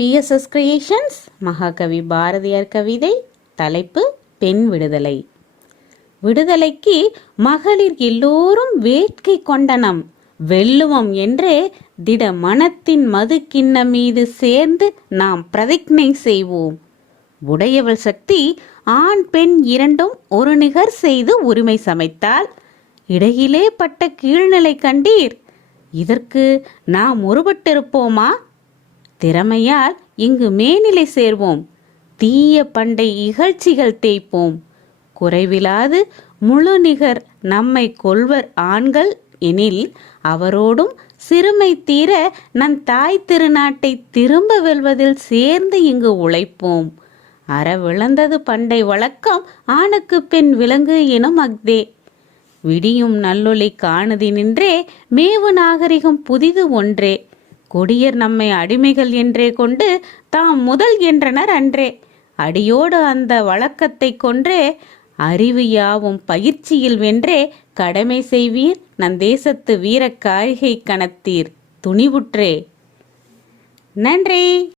BSS creations மகாகவி பாரதியார் கவிதை தலைப்பு பெண் விடுதலை விடுதலைக்கு மகளிர் எல்லோரும் வேட்கை கொண்டனம் வெல்லுவோம் என்றே திட மனத்தின் மது கிண்ண மீது சேர்ந்து நாம் பிரதிஜை செய்வோம் உடையவள் சக்தி ஆண் பெண் இரண்டும் ஒரு நிகர் செய்து உரிமை சமைத்தால் இடையிலே பட்ட கீழ்நிலை கண்டீர் இதற்கு நாம் ஒருபட்டிருப்போமா திறமையால் இங்கு மேனிலை சேர்வோம். தீய பண்டை இகழ்ச்சிகள் தேய்ப்போம். குறைவிலாது முழு நிகர் நம்மை கொள்வர் ஆண்கள் எனில் அவரோடும் சிறுமை தீர நம் தாய் திருநாட்டை திரும்ப வெல்வதில் சேர்ந்து இங்கு உழைப்போம். அறவிழந்தது பண்டை வழக்கம் ஆணுக்கு பெண் விலங்கு எனும் அக்தே விடியும் நல்லொளி காணுதி நின்றே மேவு நாகரிகம் புதிது ஒன்றே. கொடியர் நம்மை அடிமைகள் என்றே கொண்டு தாம் முதல் என்றனர் அன்றே. அடியோடு அந்த வழக்கத்தை கொன்றே அறிவு யாவும் பயிற்சியில் வென்றே கடமை செய்வீர் நம் தேசத்து வீரக் காரிகை கணத்தீர் துணிவுற்றே. நன்றி!